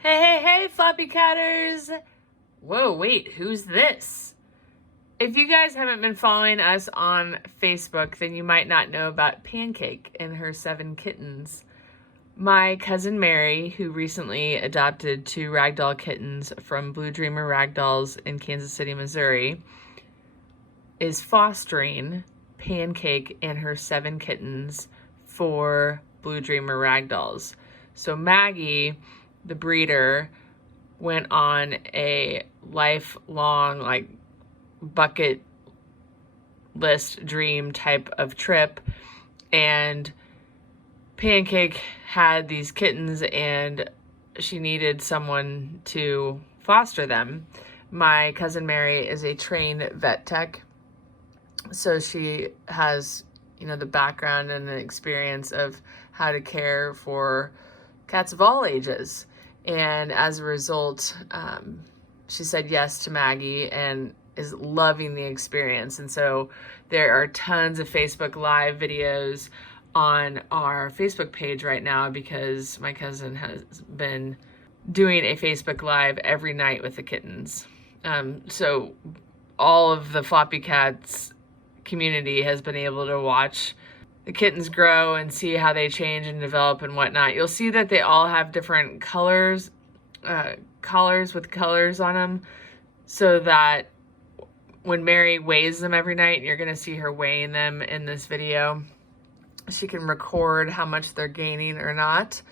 Hey, Floppycatters! Whoa, wait, who's this? If you guys haven't been following us on Facebook, then you might not know about Pancake and her 7 kittens. My cousin Mary, who recently adopted 2 Ragdoll kittens from Blue Dreamer Ragdolls in Kansas City, Missouri, is fostering Pancake and her 7 kittens for Blue Dreamer Ragdolls. So Maggie, the breeder, went on a lifelong, bucket list dream type of trip, and Pancake had these kittens and she needed someone to foster them. My cousin Mary is a trained vet tech, so she has, the background and the experience of how to care for cats of all ages. And as a result, she said yes to Maggie and is loving the experience. And so there are tons of Facebook Live videos on our Facebook page right now because my cousin has been doing a Facebook Live every night with the kittens. So all of the Floppycats community has been able to watch the kittens grow and see how they change and develop and whatnot. You'll see that they all have different colors, collars with colors on them, so that when Mary weighs them every night, you're going to see her weighing them in this video. She can record how much they're gaining or not.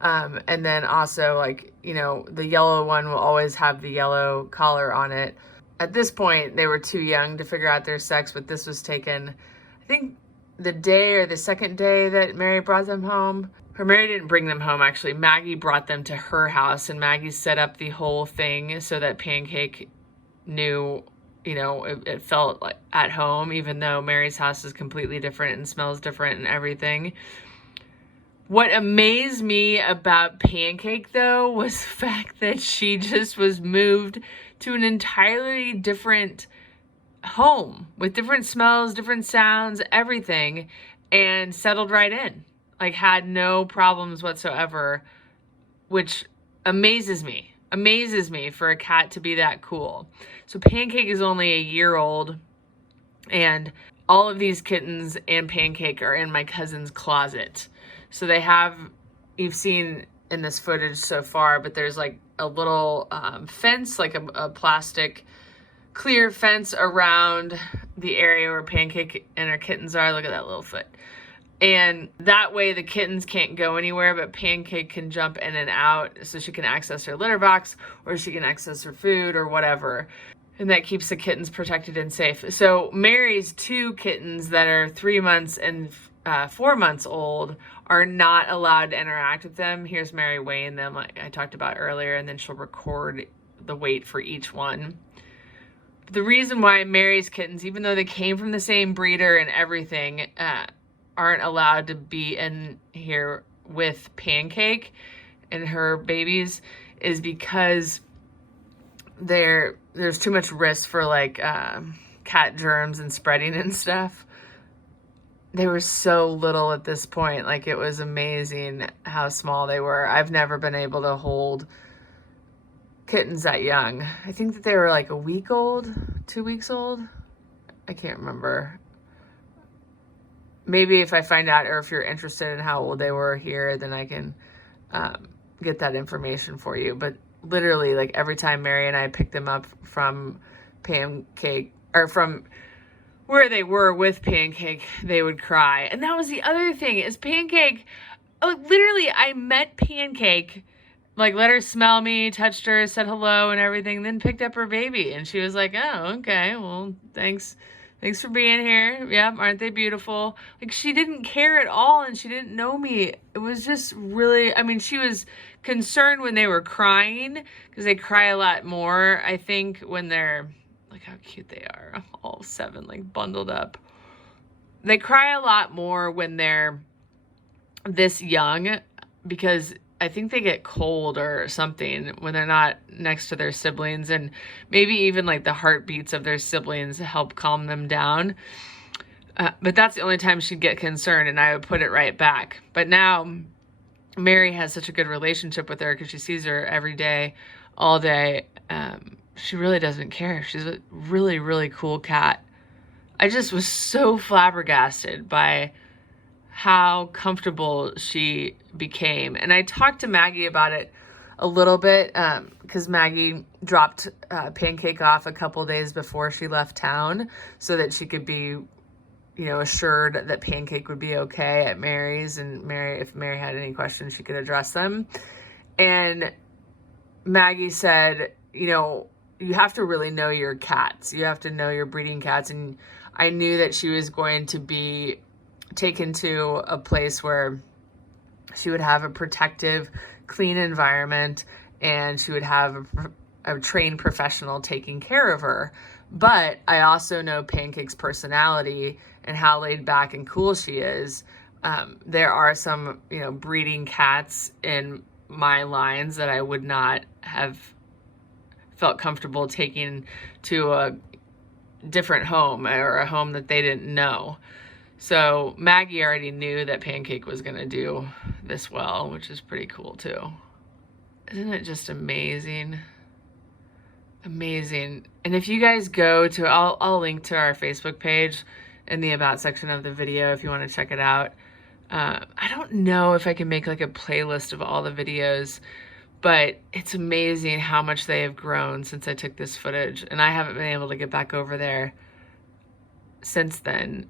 And then also, the yellow one will always have the yellow collar on it. At this point, they were too young to figure out their sex, but this was taken, I think, the day or the second day that Mary brought them home. Mary didn't bring them home, actually. Maggie brought them to her house, and Maggie set up the whole thing so that Pancake knew, it felt like at home, even though Mary's house is completely different and smells different and everything. What amazed me about Pancake, though, was the fact that she just was moved to an entirely different home with different smells, different sounds, everything, and settled right in. Had no problems whatsoever, which amazes me for a cat to be that cool. So Pancake is only a year old, and all of these kittens and Pancake are in my cousin's closet. So they have, you've seen in this footage so far, but there's a little fence, a plastic clear fence around the area where Pancake and her kittens are. Look at that little foot. And that way the kittens can't go anywhere, but Pancake can jump in and out, so she can access her litter box, or she can access her food or whatever. And that keeps the kittens protected and safe. So Mary's 2 kittens that are 3 months and 4 months old are not allowed to interact with them. Here's Mary weighing them, like I talked about earlier, and then she'll record the weight for each one. The reason why Mary's kittens, even though they came from the same breeder and everything, aren't allowed to be in here with Pancake and her babies is because there's too much risk for cat germs and spreading and stuff. They were so little at this point. It was amazing how small they were. I've never been able to hold kittens that young. I think that they were a week old, 2 weeks old. I can't remember. Maybe if I find out, or if you're interested in how old they were here, then I can get that information for you. But literally, every time Mary and I picked them up from Pancake, or from where they were with Pancake, they would cry. And that was the other thing, is Pancake, literally, I met Pancake, let her smell me, touched her, said hello and everything, then picked up her baby. And she was like, oh, okay, well, thanks for being here. Yep, aren't they beautiful? She didn't care at all, and she didn't know me. It was just really, she was concerned when they were crying, because they cry a lot more, I think, when they're, look how cute they are, all 7, bundled up. They cry a lot more when they're this young, because I think they get cold or something when they're not next to their siblings, and maybe even the heartbeats of their siblings help calm them down. But that's the only time she'd get concerned, and I would put it right back. But now Mary has such a good relationship with her because she sees her every day, all day. She really doesn't care. She's a really, really cool cat. I just was so flabbergasted by how comfortable she became. And I talked to Maggie about it a little bit because Maggie dropped Pancake off a couple days before she left town so that she could be, assured that Pancake would be okay at Mary's, and if Mary had any questions, she could address them. And Maggie said, you have to really know your cats. You have to know your breeding cats. And I knew that she was going to be taken to a place where she would have a protective, clean environment, and she would have a trained professional taking care of her. But I also know Pancake's personality and how laid back and cool she is. There are some, breeding cats in my lines that I would not have felt comfortable taking to a different home or a home that they didn't know. So Maggie already knew that Pancake was going to do this well, which is pretty cool too. Isn't it just amazing? Amazing. And if you guys go to, I'll link to our Facebook page in the about section of the video if you want to check it out. I don't know if I can make like a playlist of all the videos, but it's amazing how much they have grown since I took this footage. And I haven't been able to get back over there since then,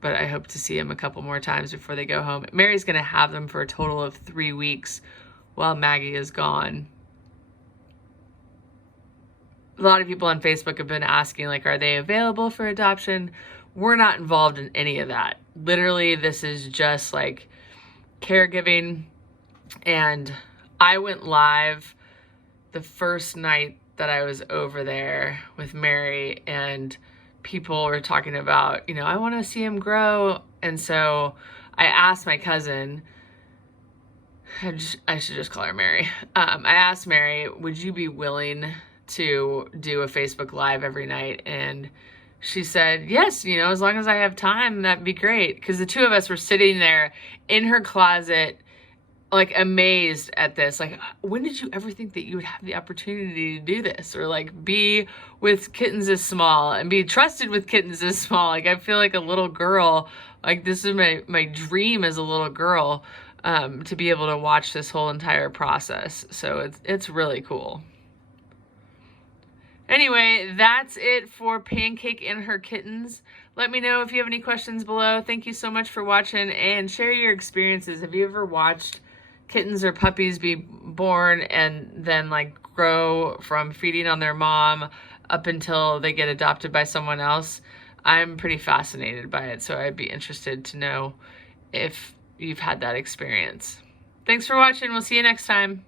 but I hope to see them a couple more times before they go home. Mary's going to have them for a total of 3 weeks while Maggie is gone. A lot of people on Facebook have been asking, like, are they available for adoption? We're not involved in any of that. Literally, this is just like caregiving. And I went live the first night that I was over there with Mary, and people were talking about, I want to see him grow. And so I asked my cousin, I should just call her Mary. I asked Mary, would you be willing to do a Facebook Live every night? And she said, yes, as long as I have time, that'd be great. Because the two of us were sitting there in her closet, like amazed at this. Like, when did you ever think that you would have the opportunity to do this? Or like be with Kittens is small and be trusted with Kittens is small. Like, I feel like a little girl, like this is my dream as a little girl, to be able to watch this whole entire process. So it's really cool. Anyway, that's it for Pancake and her kittens. Let me know if you have any questions below. Thank you so much for watching, and share your experiences. Have you ever watched kittens or puppies be born and then like grow from feeding on their mom up until they get adopted by someone else? I'm pretty fascinated by it, so I'd be interested to know if you've had that experience. Thanks for watching. We'll see you next time.